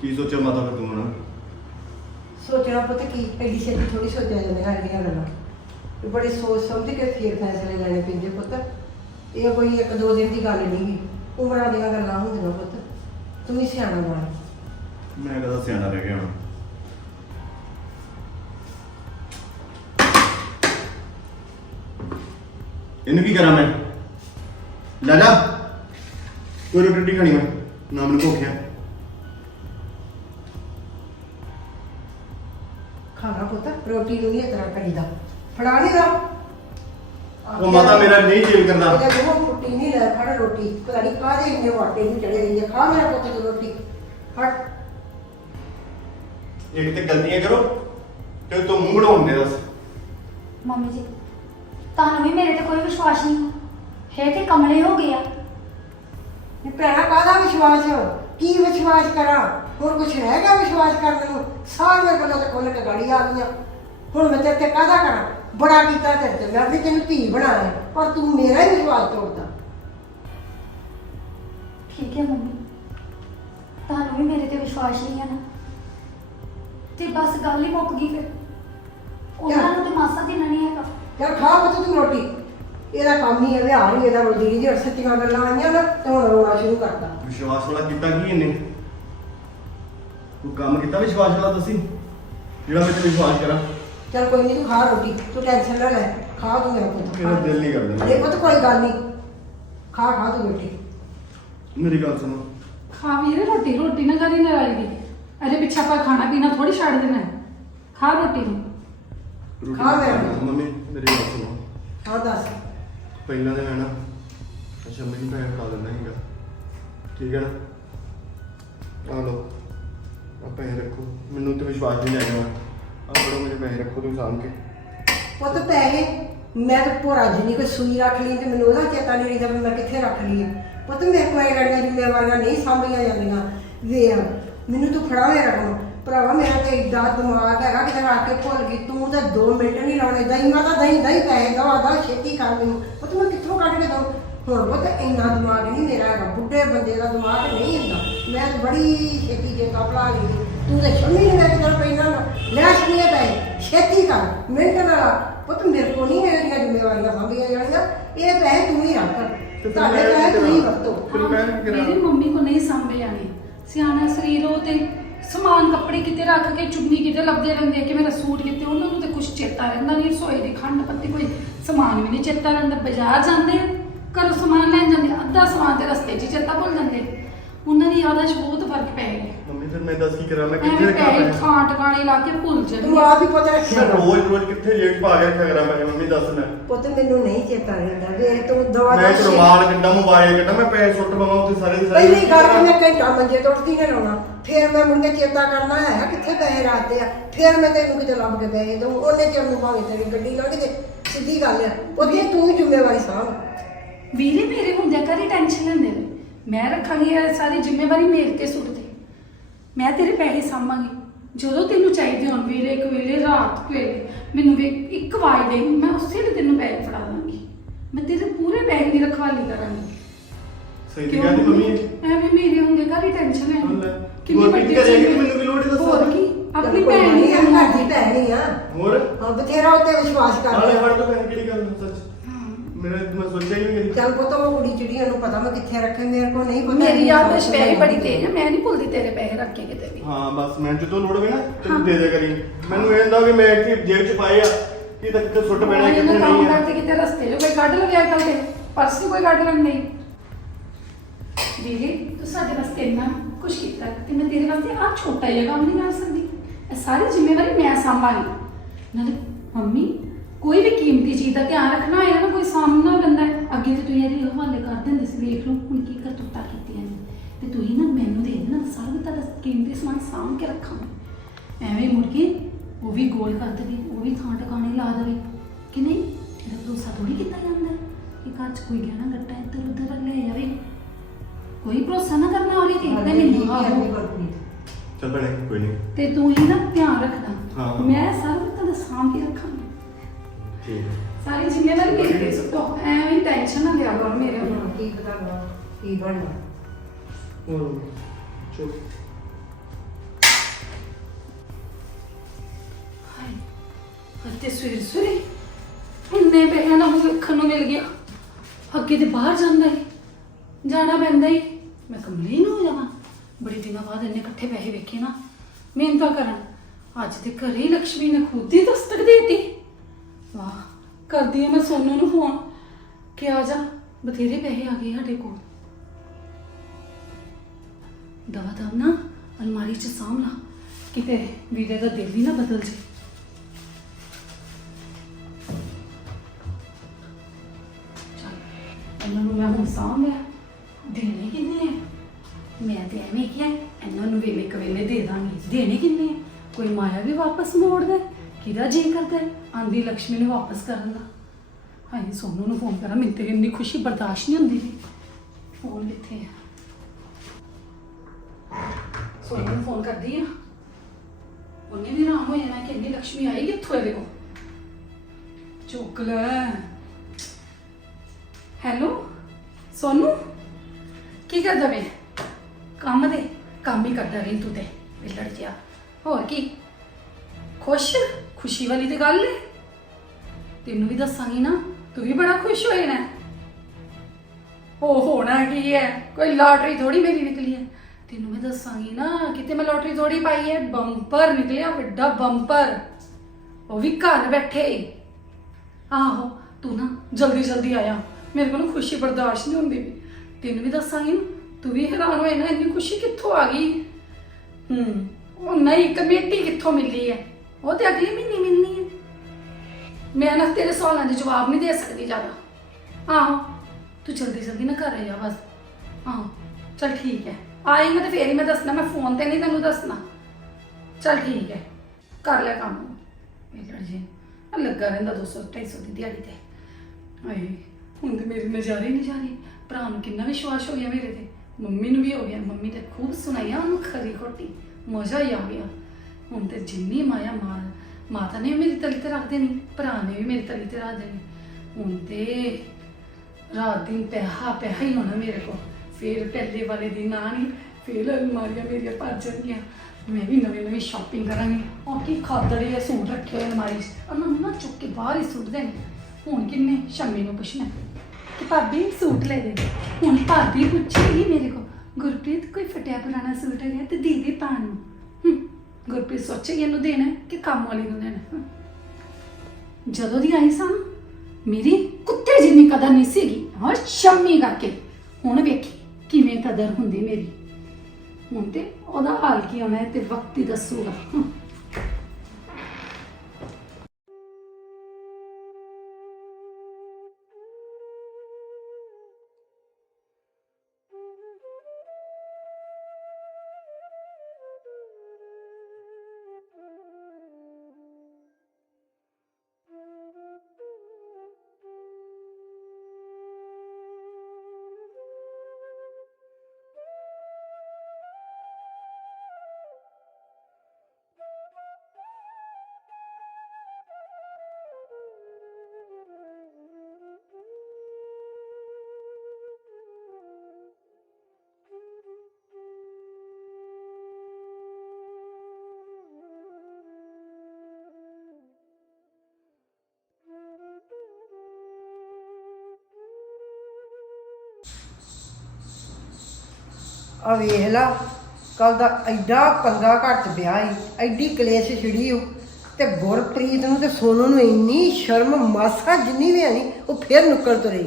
ਕੀ ਸੋਚਿਆ ਮਾਤਾ ਫਿਰ ਤੂੰ ਹੁਣ? ਸੋਚਣਾ ਪੁੱਤ ਕੀ ਐਡੀ ਛੇਤੀ ਥੋੜੀ ਸੋਚਿਆ ਜਾਂਦਾ ਹੈ ਦੀਆਂ ਗੱਲਾਂ ਤੇ ਬੜੀ ਸੋਚ ਸਮਝ ਕੇ ਫਿਰ ਫੈਸਲੇ ਲੈਣੇ ਪੈਂਦੇ ਪੁੱਤ। ਇਹ ਕੋਈ ਇੱਕ ਦੋ ਦਿਨ ਦੀ ਗੱਲ ਨਹੀਂ ਗੀ। ਉਮਰਾਂ ਦੀਆਂ ਗੱਲਾਂ ਹੁੰਦੀਆਂ ਪੁੱਤ। ਤੂੰ ਵੀ ਸਿਆਣਾ ਬਣ ਮੈਂ ਕਦਾ ਸਿਆਣਾ ਰਹਿ ਗਿਆ ਹੁਣ? ਇਹਨੂੰ ਕੀ ਕਰਾਂ ਮੈਂ? ਲੈ ਜਾ ਕੋਈ ਰੋਟੀ ਨਹੀਂ ਖਾਣੀ ਮੈਂ ਨਾ ਮੈਨੂੰ ਭੁੱਖ ਆ। ਰੋਟੀ ਨੂੰ ਨਹੀਂ ਇਤਰਾ ਕਰੀਦਾ ਫੜਾ ਨਹੀਂ ਦਾ। ਉਹ ਮਾਤਾ ਮੇਰਾ ਨਹੀਂ ਜੀਵ ਕਰਦਾ। ਇਹਦਾ ਮੂੰਹ ਫੁੱਟੀ ਨਹੀਂ ਲੈ ਫੜ ਰੋਟੀ। ਪਤਾ ਨਹੀਂ ਕਾਹਦੇ ਇੰਨੇ ਵਾਟੇ ਨੂੰ ਚੜੇ ਰਹਿੰਦੇ। ਖਾ ਮੇਰਾ ਪੁੱਤ ਦੀ ਰੋਟੀ। ਹਟ ਇੱਕ ਤੇ ਗਲਤੀਆਂ ਕਰੋ ਤੇ ਤੂੰ ਮੂੰਹ ਬਣਾਉਣ ਦੇ ਦੱਸ ਮੰਮੀ ਜੀ ਤੁਹਾਨੂੰ ਵੀ ਮੇਰੇ ਤੇ ਕੋਈ ਵਿਸ਼ਵਾਸ ਨਹੀਂ। ਹੈ ਤੇ ਕਮਲੇ ਹੋ ਗਿਆ ਇਹ ਭੈਣਾ ਕਾਹਦਾ ਵਿਸ਼ਵਾਸ? ਕੀ ਵਿਸ਼ਵਾਸ ਕਰਾਂ? ਹੋਰ ਕੁਝ ਹੈਗਾ ਵਿਸ਼ਵਾਸ ਕਰਨ ਨੂੰ? ਸਾਰੀਆਂ ਗੱਲਾਂ ਤੇ ਖੁੱਲ ਕੇ ਗਾੜੀ ਆ ਗਈਆਂ। ਹੁਣ ਮੈਂ ਤੇਰੇ ਤੇ ਕਾਹਦਾ ਕਰਾਂ? ਬੜਾ ਕੀਤਾ ਤੇਰੇ ਤੇ ਮੈਂ ਵੀ ਤੈਨੂੰ ਧੀ ਬਣਾਇਆ ਪਰ ਤੂੰ ਮੇਰਾ ਹੀ ਵਿਸ਼ਵਾਸ ਤੋੜਦਾ। ਠੀਕ ਹੈ ਮੰਮੀ। ਤੁਹਾਨੂੰ ਵੀ ਮੇਰੇ ਤੇ ਵਿਸ਼ਵਾਸ ਨਹੀਂ ਹੈ ਨਾ। ਤੇ ਬਸ ਗੱਲ ਹੀ ਮੁੱਕ ਗਈ ਫਿਰ। ਉਹਨਾਂ ਨੂੰ ਤੇ ਮਾਸਾ ਦੇਣਾ ਨਹੀਂ ਹੈਗਾ। ਯਾਰ ਖਾ ਪੁੱਤ ਤੂੰ ਰੋਟੀ। ਇਹਦਾ ਕੰਮ ਹੀ ਹੈ ਵਿਹਾਰ ਹੀ ਇਹਦਾ ਰੋਟੀ ਦੀ ਸੱਚੀਆਂ ਗੱਲਾਂ ਆਈਆਂ ਨਾ ਤੇ ਹੁਣ ਰੋਣਾ ਸ਼ੁਰੂ ਕਰਤਾ। ਵਿਸ਼ਵਾਸ ਵਾਲਾ ਕੀਤਾ ਕੀ ਇਹਨੇ? ਤੂੰ ਕੰਮ ਕੀਤਾ ਵਿਸ਼ਵਾਸ ਵਾਲਾ ਦੱਸੀ ਜਿਹੜਾ ਮੈਂ ਤੇ ਵਿਸ਼ਵਾਸ ਕਰਾਂ। ਚਲ ਕੋਈ ਨਹੀਂ ਤੂੰ ਖਾ ਰੋਟੀ ਤੂੰ ਟੈਨਸ਼ਨ ਨਾ ਲੈ ਖਾ ਤੂੰ ਮੇਰਾ ਪੁੱਤ ਮੇਰਾ ਦਿਲ ਨਹੀਂ ਕਰਦਾ। ਇਹ ਪੁੱਤ ਕੋਈ ਗੱਲ ਨਹੀਂ ਖਾ ਖਾ ਤੂੰ ਰੋਟੀ ਮੇਰੀ ਗੱਲ ਸੁਣੋ। ਖਾ ਵੀਰੇ ਰੋਟੀ ਰੋਟੀ ਨਾ ਕਰੀ ਨਾਰਾਜ਼ਗੀ ਅਜੇ ਪਿੱਛੇ ਆਪਾਂ ਖਾਣਾ ਪੀਣਾ ਥੋੜੀ ਛੱਡ ਦੇਣਾ। ਹੈ। ਖਾ ਰੋਟੀ ਨੂੰ। ਰੋਟੀ ਖਾ ਲੈ। ਮੰਮੀ ਮੇਰੀ ਗੱਲ ਸੁਣੋ। ਹਾਂ ਦੱਸ। ਪਹਿਲਾਂ ਤੇ ਮੈਂ ਨਾ ਅੱਛਾ ਮੈਨੂੰ ਪੈਸੇ ਫੜਾ ਦਿੰਦਾ ਹੈਗਾ ਠੀਕ ਹੈ ਨਾ? ਆ ਲਓ। ਆ ਪੈਸੇ ਰੱਖੋ। ਮੈਨੂੰ ਤੇ ਵਿਸ਼ਵਾਸ ਨਹੀਂ ਜਾਏਗਾ ਆ ਮੇਰੇ ਪੈਸੇ ਰੱਖੋ ਤੁਸੀਂ ਸਾਂਭ ਕੇ। ਪੁੱਤ ਪੈਸੇ, ਮੈਂ ਤਾਂ ਭੋਰਾ ਜਿੰਨੀ ਕੋਈ ਸੂਈ ਰੱਖ ਲਈ ਤੇ ਮੈਨੂੰ ਉਹਦਾ ਚੇਤਾ ਨਹੀਂ ਰਹਿੰਦਾ ਵੀ ਮੈਂ ਕਿੱਥੇ ਰੱਖ ਲਈ ਆ। ਪੁੱਤ ਮੇਰੇ ਕੋਲ ਇਹ ਲੜੀਆਂ ਜ਼ਿੰਮੇਵਾਰੀਆਂ ਨਹੀਂ ਸਾਂਭੀਆਂ ਜਾਂਦੀਆਂ। ਵੇਖ ਮੈਨੂੰ ਤੂੰ ਫੜਾ ਮੇਰਾ ਰਕਮ ਭਰਾਵਾ, ਮੇਰਾ ਤੇ ਏਡਾ ਦਿਮਾਗ ਹੈਗਾ ਕਿ ਰੱਖ ਕੇ ਭੁੱਲ ਗਈ। ਤੂੰ ਤਾਂ 2 ਮਿੰਟ ਨਹੀਂ ਲਾਉਣੇ, ਦਹੀਂ ਮਾਤਾ ਦਹੀਂ ਦਹੀਂ ਪੈਸੇ ਦਵਾ ਦਾ ਛੇਤੀ ਕਰ ਮੈਨੂੰ। ਪੁੱਤ ਮੈਂ ਕਿੱਥੋਂ ਕੱਢ ਕੇ ਦਵਾਂ ਹੁਣ ਪੁੱਤ ਇੰਨਾ ਦਿਮਾਗ ਨਹੀਂ ਮੇਰਾ ਹੈਗਾ। ਬੁੱਢੇ ਬੰਦੇ ਦਾ ਦਿਮਾਗ ਨਹੀਂ ਹੁੰਦਾ। ਮੈਂ ਬੜੀ ਛੇਤੀ ਜੇ ਕਪੜਾ ਲਈ ਤੂੰ ਤਾਂ ਸ਼ਮੀ ਨੇ ਮੇਰੇ ਕੋਲ ਪੈਣਾ ਨਾ ਲੈ ਸ਼ਮੀ ਪੈ ਛੇਤੀ ਕਰ। ਮਿੰਟ ਨਾਲ ਪੁੱਤ ਮੇਰੇ ਕੋਲ ਨਹੀਂ ਮੇਰੀਆਂ ਜ਼ਿੰਮੇਵਾਰੀਆਂ ਸਾਂਭੀਆਂ ਜਾਣੀਆਂ। ਇਹ ਪੈਸੇ ਤੂੰ ਹੀ ਰੱਖ। ਤੇ ਤੁਹਾਡੇ ਪੈਸੇ ਕੀ ਤੂੰ ਹੀ ਕਰਾਂ? ਵਰਤੋ। ਫਿਰ ਮੈਂ ਕੀ ਕਰਾਂ? ਮੇਰੀ ਮੰਮੀ ਕੋ ਨਹੀਂ ਸਾਂਭੇ ਜਾਣੇ। ਸਿਆਣਾ ਸਰੀਰ ਉਹ ਤੇ ਸਮਾਨ ਕੱਪੜੇ ਕਿਤੇ ਰੱਖ ਕੇ ਚੁੰਨੀ ਕਿਤੇ ਲੱਭਦੇ ਰਹਿੰਦੇ ਆ। ਕਿ ਮੇਰਾ ਸੂਟ ਕਿਤੇ ਉਹਨਾਂ ਨੂੰ ਤੇ ਕੁਝ ਚੇਤਾ ਰਹਿੰਦਾ ਨਹੀਂ। ਰਸੋਈ ਦੀ ਖੰਡ ਪੱਤੀ ਕੋਈ ਸਮਾਨ ਵੀ ਨਹੀਂ ਚੇਤਾ ਰਹਿੰਦਾ। ਬਾਜ਼ਾਰ ਜਾਂਦੇ ਆ, ਘਰੋਂ ਸਮਾਨ ਲੈਣ ਜਾਂਦੇ ਆ, ਅੱਧਾ ਸਮਾਨ ਤੇ ਰਸਤੇ 'ਚ ਚੇਤਾ ਭੁੱਲ ਜਾਂਦੇ ਉਹਨਾਂ ਦੀ ਯਾਦਾਂ 'ਚ ਬਹੁਤ ਫ਼ਰਕ ਪੈ ਗਿਆ। ਮੰਮੀ ਫਿਰ ਮੈਂ ਦੱਸ ਕੀ ਕਰਾਂ? ਮੈਂ ਕਿੱਥੇ ਐਵੇਂ ਰੱਖਾਂ ਪੈਸੇ ਪੈਸੇ? ਥਾਂ ਟਿਕਾਣੇ ਲਾ ਕੇ ਭੁੱਲ ਤੂੰ ਜਾਂਦੇ ਆਪ ਹੀ ਪੁੱਤ ਮੈਂ ਰੱਖਿਆ ਰੋਜ਼ ਰੋਜ਼ ਕਿੱਥੇ 'ਚ ਪਾ ਕੇ ਰੱਖਿਆ ਕਰਾਂ ਮੈਂ ਮੰਮੀ ਦੱਸ ਮੈਂ। ਪੁੱਤ ਮੈਨੂੰ ਨਹੀਂ ਚੇਤਾ ਰਹਿੰਦਾ। ਵੇਖ ਤੂੰ ਦਵਾ ਮੈਂ ਇੱਕ ਰੁਮਾਲ ਕਿੰਨਾ ਮੋਬਾਈਲ ਕਿੰਨਾ ਮੈਂ ਪੈਸੇ ਸੁੱਟ ਪਵਾਂ ਉੱਥੇ ਸਾਰੇ ਦੇ ਸਾਰੇ ਪਹਿਲੀ ਗੱਲ ਕਿ ਮੈਂ ਘੰਟਾ ਮੰਜੇ ਤੋਂ ਉੱਠਦੀ ਨਾ ਲਾਉਣਾ ਫਿਰ ਮੈਂ ਮੁੰਡੇ ਚੇਤਾ ਕਰਨਾ ਹੈ ਕਿੱਥੇ ਪੈਸੇ ਰਾਤੇ ਆ? ਫਿਰ ਮੈਂ ਤੈਨੂੰ ਕਿਤੇ ਲੱਭ ਕੇ ਪੈਸੇ ਦਊਂ। ਉਹਨੇ ਚਿਰ ਨੂੰ ਭਾਵੇਂ ਤੇਰੀ ਗੱਡੀ ਲੰਘ ਜੇ। ਸਿੱਧੀ ਗੱਲ ਹੈ। ਉਹਦੀ ਤੂੰ ਹੀ ਜ਼ਿੰਮੇਵਾਰੀ ਸਾਂਭ। ਵੀਰੇ ਮੇਰੇ ਹੁੰਦਿਆਂ ਕਰੀ ਟੈਨਸ਼ਨ ਲੈਂਦੇ ਨੇ ਮੈਂ ਰੱਖਾਂਗੀ ਇਹ ਸਾਰੀ ਜ਼ਿੰਮੇਵਾਰੀ ਮੇਰੇ ਤੇ ਸੁੱਟ ਦੇ। ਮੈਂ ਤੇਰੇ ਪੈਸੇ ਸਾਂਭਾਂਗੀ। ਜਦੋਂ ਤੈਨੂੰ ਚਾਹੀਦੇ ਹੋਣ ਵੀਰੇ ਇੱਕ ਵੇਲੇ ਰਾਤ ਵੇਲੇ ਮੈਨੂੰ ਵੀ ਇੱਕ ਵਾਰ ਦੇ ਮੈਂ ਉਸੇ ਵੇਲੇ ਤੈਨੂੰ ਪੈਸੇ ਫੜਾ ਦਾਂਗੀ। ਮੈਂ ਤੇਰੇ ਪੂਰੇ ਬੈਗ ਦੀ ਰਖਵਾਲੀ ਕਰਾਂਗੀ। ਸਹੀ ਤੇ ਕਹਿੰਦੀ ਮੰਮੀ? ਐਵੇਂ ਮੇਰੇ ਹੁੰਦੇ ਕਰੀ ਟੈਨਸ਼ਨ ਹੈ। ਕਿੰਨੀ ਹੋਰ ਵੱਡੀ ਕੀ ਕਰੇਗੀ? ਚੀਜ਼ ਹੈ। ਮੈਨੂੰ ਕੀ ਲੋੜ ਹੈ ਦੱਸੋ। ਹੋਰ ਕੀ? ਆਪਣੀ ਭੈਣ ਨਹੀਂ ਹੀ। ਆ ਦੀ ਭੈਣ ਹੀ ਆ। ਹੋਰ? ਹਾਂ ਬਥੇਰਾ ਉੱਤੇ ਵਿਸ਼ਵਾਸ ਨਾਲੇ ਕਰ ਹੜ ਤੋਂ ਪੈਸੇ ਕਿਹੜੀ ਗੱਲ ਸੱਚ। ਮੇਰੇ ਮੈਂ ਸੋਚਿਆ ਹੀ ਨਹੀਂ ਚੱਲ ਪੁੱਤ ਉਹ ਕੁੜੀ ਚਿੜੀਆਂ ਨੂੰ ਪਤਾ ਮੈਂ ਕਿੱਥੇ ਰੱਖੇ ਮੇਰੇ ਕੋਲ ਨਹੀਂ ਪਤਾ ਮੇਰੀ ਯਾਦਦਾਸ਼ਤ ਵੈਸੇ ਬੜੀ ਤੇਜ਼ ਹੈ ਮੈਂ ਨਹੀਂ ਭੁੱਲਦੀ ਤੇਰੇ ਪੈਸੇ ਰੱਖ ਕੇ ਕਿਤੇ ਵੀ। ਹਾਂ ਬਸ ਮੈਂ ਜਦੋਂ ਲੋੜ ਹੋਵੇ ਨਾ। ਤੈਨੂੰ ਦੇ ਦੇ ਕਰੀ। ਮੈਨੂੰ ਇਹ ਹੁੰਦਾ ਕਿ ਮੈਂ ਇੱਥੇ ਜੇਬ 'ਚ ਪਾਏ ਆ ਕਿ ਤਾਂ ਕਿਤੇ ਸੁੱਟ ਪੈਣਾ ਕਿਤੇ ਕਿਤੇ ਕੰਮ ਨਹੀਂ ਆ। ਕਰਦੇ ਕਿਤੇ ਰਸਤੇ 'ਚ ਕੋਈ ਕੱਢ ਲਗਿਆ ਕੱਲ ਤੇ ਪਰਸ ਹੀ ਕੋਈ ਕੱਢ ਲੈਣ ਨਹੀਂ। ਵੀਰੇ ਤੂੰ ਸਾਡੇ ਵਾਸਤੇ ਇੰਨਾ ਕੁਛ ਕੀਤਾ ਤੇ ਮੈਂ ਤੇਰੇ ਵਾਸਤੇ ਆ ਛੋਟਾ ਜਿਹਾ ਕੰਮ ਨਹੀਂ ਕਰ ਸਕਦੀ। ਇਹ ਸਾਰੀ ਜ਼ਿੰਮੇਵਾਰੀ ਮੈਂ ਸੰਭਾਲੀ। ਨਾਲੇ ਮੰਮੀ ਕੋਈ ਵੀ ਕੀਮਤੀ ਚੀਜ਼ ਦਾ ਧਿਆਨ ਰੱਖਣਾ ਹੋਇਆ ਨਾ ਕੋਈ ਸਾਹਮਣਾ ਬੰਦਾ ਹੈ। ਅੱਗੇ ਤੇ ਤੂੰ ਇਹਦੇ ਹਵਾਲੇ ਕਰ ਦਿੰਦੇ ਸੀ ਵੇਖ ਲਓ ਹੁਣ ਕੀ ਕਰਤੂਤਾ ਕੀਤੀਆਂ ਨੇ। ਤੇ ਤੂੰ ਹੀ ਨਾ ਮੈਨੂੰ ਦੇ ਦੇਣਾ ਸਾਰਾ ਤੁਹਾਡਾ ਕੀਮਤੀ ਸਮਾਨ ਸਾਂਭ ਕੇ ਰੱਖਾਂਗੇ। ਐਵੇਂ ਮੁੜ ਕੇ ਉਹ ਵੀ ਗੋਲ ਕਰ ਦੇਵੇ ਉਹ ਵੀ ਥਾਂ ਟਿਕਾਣੇ ਲਾ ਦੇਵੇ। ਕਿ ਨਹੀਂ? ਇਹਦਾ ਭਰੋਸਾ ਥੋੜੀ ਕੀਤਾ ਜਾਂਦਾ ਹੈ ਕਿ ਘਰ 'ਚ ਕੋਈ ਗਹਿਣਾ ਗੱਟਾ ਇੱਧਰ ਉੱਧਰ ਲੈ ਜਾਵੇ। ਕੋਈ ਭਰੋਸਾ ਨਾ ਕਰਨਾ ਔਰ ਤੇ ਇੱਦਾਂ ਨਹੀਂ। ਆਹੋ ਚੱਲ ਭੈਣੇ ਕੋਈ ਨਹੀਂ। ਤੇ ਤੂੰ ਹੀ ਨਾ ਧਿਆਨ ਰੱਖਣਾ ਹਾਂ। ਮੈਂ ਸਾਰਾ ਤੁਹਾਡਾ ਸਾਂਭ ਕੇ ਹੈ ਸਾਰੀ ਜ਼ਿੰਮੇਵਾਰੀ ਵੇਖਣ ਨੂੰ ਮਿਲ ਗਿਆ। ਅੱਗੇ ਤੇ ਬਾਹਰ ਜਾਂਦਾ ਹੈ ਜਾਣਾ ਪੈਂਦਾ ਹੀ ਮੈਂ ਕੰਮਲੀ ਨੂੰ ਹੋ ਜਾਵਾਂ। ਬੜੀ ਦਿਨਾਂ ਬਾਅਦ ਇੰਨੇ ਇਕੱਠੇ ਪੈਸੇ ਵੇਖੇ ਨਾ। ਮਿਹਨਤਾਂ ਕਰਨ। ਅੱਜ ਤੇ ਘਰੇ ਹੀ ਲక్ష్ਮੀ ਨੇ ਖੁਦ ਹੀ ਦਸਤਕ ਦੇ ਦਿੱਤੀ। ਵਾਹ, ਕਰਦੀ ਆ ਮੈਂ ਸੋਨੂੰ ਨੂੰ ਫੋਨ ਕਿ ਆ ਜਾ, ਬਥੇਰੇ ਪੈਸੇ ਆ ਗਏ ਸਾਡੇ ਕੋਲ। ਦਵਾ ਦਮ ਨਾ, ਅਲਮਾਰੀ 'ਚ ਸਾਂਭ ਲਾ, ਕਿਤੇ ਵੀਰੇ ਦਾ ਦਿਲ ਹੀ ਨਾ ਬਦਲ ਜੇ ਚੱਲ, ਇਹਨਾਂ ਨੂੰ ਮੈਂ ਹੁਣ ਸਾਂਭ ਲਿਆ, ਦੇਣੇ ਕਿੰਨੇ ਆ? ਮੈਂ ਤੇ ਐਵੇਂ ਕਿਹਾ, ਇਹਨਾਂ ਨੂੰ ਵੇਲੇ ਕਵੇਲੇ ਦੇ ਦਾਂਗੀ, ਦੇਣੇ ਕਿੰਨੇ ਆ? ਕੋਈ ਮਾਇਆ ਵੀ ਵਾਪਸ ਮੋੜ ਦੇ। ਕਿਹਦਾ ਜੀ ਕਰਦਾ ਹੈ? ਆਂਦੀ ਲక్ష్ਮੀ ਨੂੰ ਵਾਪਸ ਕਰਨ ਦਾ। ਹਾਂ ਸੋਨੂੰ ਨੂੰ ਫੋਨ ਕਰਾਂ, ਮੈਨੂੰ ਤੇ ਇੰਨੀ ਖੁਸ਼ੀ ਬਰਦਾਸ਼ਤ ਨਹੀਂ ਹੁੰਦੀ। ਵੀ ਫੋਨ ਕਿੱਥੇ ਆ? ਸੋਨੂੰ ਨੂੰ ਫੋਨ ਕਰਦੀ ਆ। ਉਹਨੇ ਵੀ ਰਾਮ ਹੋ ਜਾਣਾ ਕਿ ਇੰਨੀ ਲక్ష్ਮੀ ਆਈ ਕਿੱਥੋਂ ਇਹਦੇ ਕੋਲ? ਚੁੱਕ ਲੈ। ਹੈਲੋ, ਸੋਨੂੰ? ਕੀ ਕਰਦਾ ਵੇ? ਕੰਮ ਦੇ, ਕੰਮ ਹੀ ਕਰਦਾ ਰਹੀ ਤੂੰ ਤੇ ਬਿਲੜ ਗਿਆ ਹੋਰ ਕੀ? ਖੁਸ਼? ਖੁਸ਼ੀ ਵਾਲੀ ਤੇ ਗੱਲ ਹੈ ਤੈਨੂੰ ਵੀ ਦੱਸਾਂਗੀ ਨਾ, ਤੂੰ ਵੀ ਬੜਾ ਖੁਸ਼ ਹੋਏ ਨਾ ਉਹ ਹੋਣਾ ਕੀ ਹੈ ਕੋਈ ਲਾਟਰੀ ਥੋੜੀ ਮੇਰੀ ਨਿਕਲੀ ਹੈ ਤੈਨੂੰ ਮੈਂ ਦੱਸਾਂਗੀ ਨਾ, ਕਿਤੇ ਮੈਂ ਲਾਟਰੀ ਥੋੜੀ ਪਾਈ ਹੈ ਬੰਪਰ ਨਿਕਲਿਆ, ਵੱਡਾ ਬੰਪਰ। ਉਹ ਵੀ ਘਰ ਬੈਠੇ ਆਹੋ, ਤੂੰ ਨਾ ਜਲਦੀ ਜਲਦੀ ਆਇਆ ਮੇਰੇ ਕੋਲ ਖੁਸ਼ੀ ਬਰਦਾਸ਼ਤ ਨਹੀਂ ਹੁੰਦੀ ਵੀ ਤੈਨੂੰ ਵੀ ਦੱਸਾਂਗੀ ਨਾ, ਤੂੰ ਵੀ ਹੈਰਾਨ ਹੋਏ ਨਾ, ਇੰਨੀ ਖੁਸ਼ੀ ਕਿੱਥੋਂ ਆ ਗਈ? ਹੂੰ, ਉਹ ਨਹੀਂ ਕਮੇਟੀ ਕਿੱਥੋਂ ਮਿਲੀ ਹੈ ਉਹ ਤੇ ਅਗਲੇ ਮਹੀਨੇ ਮਿਲਣੀ ਹੈ। ਮੈਂ ਨਾ ਤੇਰੇ ਸਵਾਲਾਂ ਦੇ ਜਵਾਬ ਨਹੀਂ ਦੇ ਸਕਦੀ ਜ਼ਿਆਦਾ। ਆਹੋ, ਤੂੰ ਜਲਦੀ ਜਲਦੀ ਨਾ ਘਰ ਆ ਬਸ। ਆਹੋ, ਚਲ ਠੀਕ ਹੈ। ਆਏਂਗਾ ਤੇ ਫੇਰ ਹੀ ਮੈਂ ਦੱਸਣਾ, ਮੈਂ ਫੋਨ ਤੇ ਨਹੀਂ ਤੈਨੂੰ ਦੱਸਣਾ। ਚਲ ਠੀਕ ਹੈ, ਕਰ ਲੈ ਕੰਮ। ਮੇਲੜ ਜੀ? ਆ ਲੱਗਾ ਰਹਿੰਦਾ 200 250 ਦੀ ਦਿਹਾੜੀ ਤੇ। ਆਏ ਹੁਣ ਤੇ ਮੇਰੀ ਨਜ਼ਾਰੇ ਹੀ ਨਹੀਂ ਜਾਣੀ ਭਰਾ ਨੂੰ ਕਿੰਨਾ ਵਿਸ਼ਵਾਸ ਹੋ ਗਿਆ ਮੇਰੇ ਤੇ। ਮੰਮੀ ਨੂੰ ਵੀ ਹੋ ਗਿਆ, ਮੰਮੀ ਤੇ ਖੂਬ ਸੁਣਾਈਆ ਉਹਨੂੰ ਖਰੀ ਖੋਟੀ। ਮਜ਼ਾ ਹੀ ਆ ਗਿਆ। ਹੁਣ ਤੇ ਜਿੰਨੀ ਮਾਇਆ ਮਾਰ ਮਾਤਾ ਨੇ ਵੀ ਮੇਰੀ ਤਲੀ ਤੇ ਰੱਖ ਦੇਣੀ, ਭਰਾ ਨੇ ਵੀ ਮੇਰੀ ਤਲੀ ਤੇ ਰੱਖ ਦੇਣੀ। ਹੁਣ ਤੇ ਰਾਤ ਦਿਨ ਪੈਸਾ ਪੈਸਾ ਹੀ ਹੋਣਾ ਮੇਰੇ ਕੋਲ। ਫਿਰ ਪਹਿਲੇ ਵਾਲੇ ਦਿਨ ਆ ਨਹੀਂ ਫਿਰ ਅਲਮਾਰੀਆਂ ਮੇਰੀਆਂ ਭਰ ਜਾਣਗੀਆਂ। ਮੈਂ ਵੀ ਨਵੀਂ ਨਵੀਂ ਸ਼ਾਪਿੰਗ ਕਰਾਂਗੀ। ਉਹ ਕੀ ਖਾਦੜੇ ਆ ਸੂਟ ਰੱਖੇ ਹੋਏ ਅਲਮਾਰੀ 'ਚ? ਉਹਨਾਂ ਨੂੰ ਨਾ ਚੁੱਕ ਕੇ ਬਾਹਰ ਹੀ ਸੁੱਟ ਦੇਣੇ। ਹੁਣ ਕਿੰਨੇ ਸ਼ੰਮੀ ਨੂੰ ਪੁੱਛਣਾ ਕਿ ਭਾਬੀ ਸੂਟ ਲੈ ਦੇ। ਹੁਣ ਭਾਬੀ ਪੁੱਛੇਗੀ ਮੇਰੇ ਕੋਲ, ਗੁਰਪ੍ਰੀਤ, ਕੋਈ ਫਟਿਆ ਪੁਰਾਣਾ ਸੂਟ ਹੈਗਾ ਤੇ ਦੇ ਦੇ ਪਾਣ ਨੂੰ? ਗੁਰਪ੍ਰੀਤ ਸੋਚੇਗੀ ਇਹਨੂੰ ਦੇਣਾ ਹੈ ਕਿ ਕੰਮ ਵਾਲੀ ਨੂੰ ਦੇਣਾ ਹੈ। ਜਦੋਂ ਦੀ ਆਈ ਸਾਂ, ਮੇਰੀ ਕੁੱਤੇ ਜਿੰਨੀ ਕਦਰ ਨਹੀਂ ਸੀਗੀ ਹਾਂ ਸ਼ੰਮੀ ਕਰਕੇ। ਹੁਣ ਵੇਖੀ ਕਿਵੇਂ ਕਦਰ ਹੁੰਦੀ ਮੇਰੀ। ਹੁਣ ਤੇ ਉਹਦਾ ਹਾਲ ਕੀ ਹੋਣਾ ਹੈ ਤੇ ਵਕਤ ਹੀ ਦੱਸੂਗਾ। ਆ ਵੇਖ ਲਾ ਕੱਲ ਦਾ ਐਡਾ ਪੰਗਾ ਘਰ ਚ ਵਿਆਹ ਈ ਐਡੀ ਕਲੇਸ਼ ਛਿੜੀ ਉਹ। ਤੇ ਗੁਰਪ੍ਰੀਤ ਨੂੰ ਤੇ ਸੋਨੂ ਨੂੰ ਇੰਨੀ ਸ਼ਰਮ, ਮਾਸਾ ਜਿੰਨੀ ਵੀ ਆਣੀ ਉਹ ਫੇਰ ਨੁੱਕਰ ਤੁਰੇ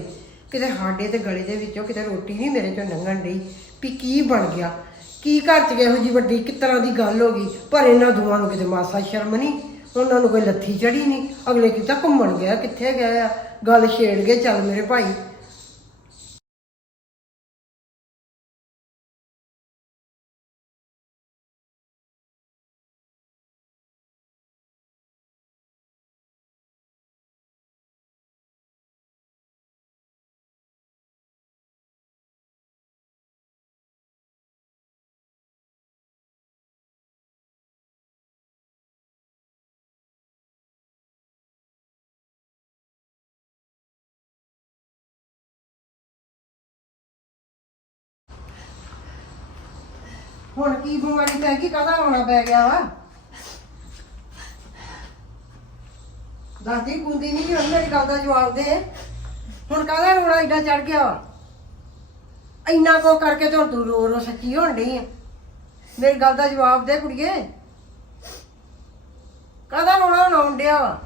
ਕਿਤੇ ਸਾਡੇ ਤੇ ਗਲੇ ਦੇ ਵਿੱਚੋਂ ਕਿਤੇ ਰੋਟੀ ਨਹੀਂ ਮੇਰੇ ਚੋਂ ਲੰਘਣ ਡਈ ਵੀ ਕੀ ਬਣ ਗਿਆ? ਕੀ ਘਰ ਚ ਇਹੋ ਜੀ ਵੱਡੀ ਕਿਸ ਤਰ੍ਹਾਂ ਦੀ ਗੱਲ ਹੋ ਗਈ? ਪਰ ਇਹਨਾਂ ਦੋਵਾਂ ਨੂੰ ਕਿਤੇ ਮਾਸਾ ਸ਼ਰਮ ਨਹੀਂ ਉਹਨਾਂ ਨੂੰ ਕੋਈ ਲੱਥੀ ਚੜੀ ਨਹੀਂ ਅਗਲੇ ਕਿਤਾ ਘੁੰਮਣ ਗਿਆ, ਕਿੱਥੇ ਗਿਆ ਆ? ਗੱਲ ਛੇੜ ਕੇ ਚੱਲ ਮੇਰੇ ਭਾਈ। ਹੁਣ ਕੀ ਬਿਮਾਰੀ ਪੈ ਗਈ ਕਾਹਦਾ ਹੋਣਾ ਪੈ ਗਿਆ ਵਾ? ਦੱਸਦੀ ਕੁੰਦੀ ਨਹੀਂ ਕਿ ਮੇਰੀ ਗੱਲ ਦਾ ਜਵਾਬ ਦੇ। ਹੁਣ ਕਾਹਦਾ ਰੋਣਾ ਏਡਾ ਚੜ ਗਿਆ ਵਾ? ਇੰਨਾ ਕੋ ਕਰਕੇ ਤੇ ਹੁਣ ਤੂੰ ਰੋ ਰੋ ਸੱਚੀ ਹੋਣ ਡਈ ਆ। ਮੇਰੀ ਗੱਲ ਦਾ ਜਵਾਬ ਦੇ ਕੁੜੀਏ। ਕਾਹਦਾ ਰੋਣਾ ਹੁਣ ਆਉਣ ਡਿਆ ਵਾ?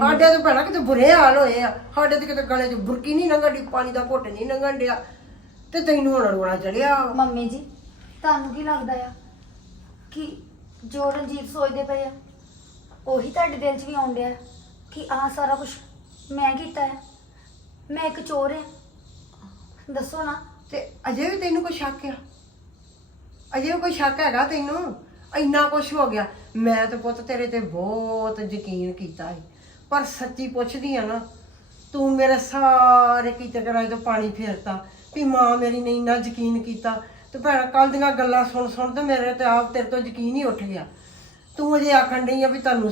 ਸਾਡੇ ਤਾਂ ਭੈਣਾ ਕਿਤੇ ਬੁਰੇ ਹਾਲ ਹੋਏ ਆ। ਸਾਡੇ ਤੇ ਕਿਤੇ ਗਲੇ 'ਚ ਬੁਰਕੀ ਨਹੀਂ ਲੰਘਣ ਡਈ ਪਾਣੀ ਦਾ ਘੁੱਟ ਨਹੀਂ ਲੰਘਣ ਡਿਆ। ਤੇ ਤੈਨੂੰ ਹੁਣ ਰੋਣਾ ਚੜਿਆ। ਮੰਮੀ ਜੀ ਤੁਹਾਨੂੰ ਕੀ ਲੱਗਦਾ ਆ? ਕਿ ਜੋ ਰਣਜੀਤ ਸੋਚਦੇ ਪਏ ਆ, ਉਹੀ ਤੁਹਾਡੇ ਦਿਲ 'ਚ ਵੀ ਆਉਣ ਡਿਆ ਕਿ ਆਹ ਸਾਰਾ ਕੁਝ ਮੈਂ ਕੀਤਾ ਹੈ ਮੈਂ ਇੱਕ ਚੋਰ ਹਾਂ ਦੱਸੋ ਨਾ। ਤੇ ਅਜੇ ਵੀ ਤੈਨੂੰ ਕੋਈ ਸ਼ੱਕ ਆ? ਅਜੇ ਵੀ ਕੋਈ ਸ਼ੱਕ ਹੈਗਾ ਤੈਨੂੰ? ਇੰਨਾ ਕੁਝ ਹੋ ਗਿਆ। ਮੈਂ ਤਾਂ ਪੁੱਤ ਤੇਰੇ ਤੇ ਬਹੁਤ ਯਕੀਨ ਕੀਤਾ ਸੀ। ਪਰ ਸੱਚੀ ਪੁੱਛਦੀ ਆ ਨਾ, ਤੂੰ ਮੇਰੇ ਸਾਰੇ ਕੀਤੇ ਕਰਾਏ ਤੋਂ ਪਾਣੀ ਫੇਰਤਾ, ਵੀ ਮਾਂ ਮੇਰੀ ਨੇ ਇੰਨਾ ਯਕੀਨ ਕੀਤਾ ਤੇ ਭੈਣਾ ਕੱਲ ਦੀਆਂ ਗੱਲਾਂ ਸੁਣ ਸੁਣ ਤੇ ਮੇਰੇ ਤੇ ਆਪ ਤੇਰੇ ਤੋਂ ਯਕੀਨ ਹੀ ਉੱਠ ਗਿਆ। ਤੂੰ ਅਜੇ ਆਖਣ ਡਈ ਆ ਵੀ ਤੁਹਾਨੂੰ